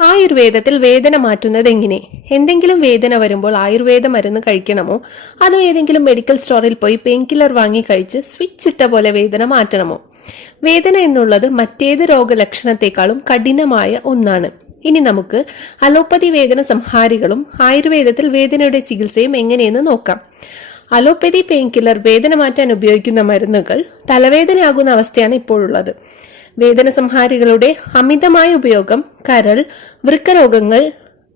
ആയുർവേദത്തിൽ വേദന മാറ്റുന്നത് എങ്ങനെ? എന്തെങ്കിലും വേദന വരുമ്പോൾ ആയുർവേദ മരുന്ന് കഴിക്കണമോ? അതോ ഏതെങ്കിലും മെഡിക്കൽ സ്റ്റോറിൽ പോയി പെയിൻ കില്ലർ വാങ്ങി കഴിച്ച് സ്വിച്ച് ഇട്ട പോലെ വേദന മാറ്റണമോ? വേദന എന്നുള്ളത് മറ്റേത് രോഗലക്ഷണത്തെക്കാളും കഠിനമായ ഒന്നാണ്. ഇനി നമുക്ക് അലോപ്പതി വേദന സംഹാരികളും ആയുർവേദത്തിൽ വേദനയുടെ ചികിത്സയും എങ്ങനെയെന്ന് നോക്കാം. അലോപ്പതി പെയിൻ കില്ലർ വേദന മാറ്റാൻ ഉപയോഗിക്കുന്ന മരുന്നുകൾ തലവേദനയാകുന്ന അവസ്ഥയാണ് ഇപ്പോഴുള്ളത്. വേദന സംഹാരികളുടെ അമിതമായ ഉപയോഗം കരൾ വൃക്കരോഗങ്ങൾ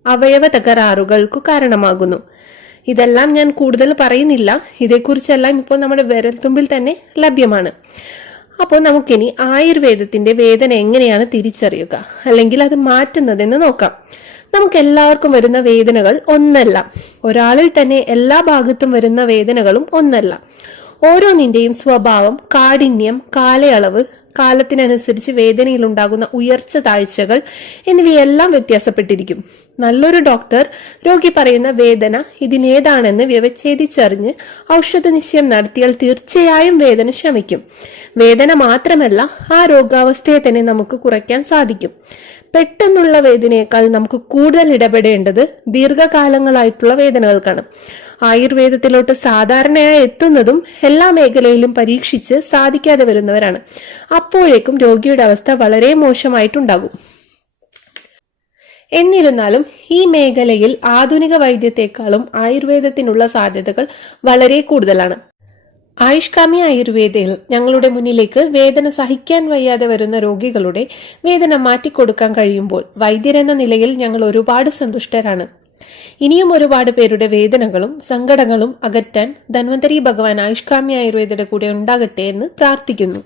അവയവ തകരാറുകൾക്കു കാരണമാകുന്നു. ഇതെല്ലാം ഞാൻ കൂടുതൽ പറയുന്നില്ല. ഇതേക്കുറിച്ചെല്ലാം ഇപ്പോൾ നമ്മുടെ വിരൽത്തുമ്പിൽ തന്നെ ലഭ്യമാണ്. അപ്പോൾ നമുക്കിനി ആയുർവേദത്തിന്റെ വേദന എങ്ങനെയാണ് തിരിച്ചറിയുക? അല്ലെങ്കിൽ അത് മാറ്റുന്നതെന്ന് നോക്കാം. നമുക്ക് എല്ലാവർക്കും വരുന്ന വേദനകൾ ഒന്നല്ല. ഒരാളിൽ തന്നെ എല്ലാ ഭാഗത്തും വരുന്ന വേദനകളും ഒന്നല്ല. ഓരോന്നിന്റെയും സ്വഭാവം കാഠിന്യം കാലയളവ് കാലത്തിനനുസരിച്ച് വേദനയിൽ ഉണ്ടാകുന്ന ഉയർച്ച താഴ്ചകൾ എന്നിവയെല്ലാം വ്യത്യാസപ്പെട്ടിരിക്കും. നല്ലൊരു ഡോക്ടർ രോഗി പറയുന്ന വേദന ഇതിനേതാണെന്ന് വ്യവച്ഛേദിച്ചറിഞ്ഞ് ഔഷധ നിശ്ചയം നടത്തിയാൽ തീർച്ചയായും വേദന ശമിക്കും. വേദന മാത്രമല്ല ആ രോഗാവസ്ഥയെ തന്നെ നമുക്ക് കുറയ്ക്കാൻ സാധിക്കും. പെട്ടെന്നുള്ള വേദനയേക്കാൾ നമുക്ക് കൂടുതൽ ഇടപെടേണ്ടത് ദീർഘകാലങ്ങളായിട്ടുള്ള വേദനകൾക്കാണ്. ആയുർവേദത്തിലോട്ട് സാധാരണയായി എത്തുന്നതും എല്ലാ മേഖലയിലും പരീക്ഷിച്ച് സാധിക്കാതെ വരുന്നവരാണ്. അപ്പോഴേക്കും രോഗിയുടെ അവസ്ഥ വളരെ മോശമായിട്ടുണ്ടാകും. എന്നിരുന്നാലും ഈ മേഖലയിൽ ആധുനിക വൈദ്യത്തെക്കാളും ആയുർവേദത്തിനുള്ള സാധ്യതകൾ വളരെ കൂടുതലാണ്. ആയുഷ്കാമി ആയുർവേദയിൽ ഞങ്ങളുടെ മുന്നിലേക്ക് വേദന സഹിക്കാൻ വയ്യാതെ വരുന്ന രോഗികളുടെ വേദന മാറ്റിക്കൊടുക്കാൻ കഴിയുമ്പോൾ വൈദ്യരെന്ന നിലയിൽ ഞങ്ങൾ ഒരുപാട് സന്തുഷ്ടരാണ്. ഇനിയും ഒരുപാട് പേരുടെ വേദനകളും സങ്കടങ്ങളും അകറ്റാൻ ധന്വന്തരി ഭഗവാൻ ആയുഷ്കാമി ആയുർവേദയുടെ കൂടെ ഉണ്ടാകട്ടെ എന്ന് പ്രാർത്ഥിക്കുന്നു.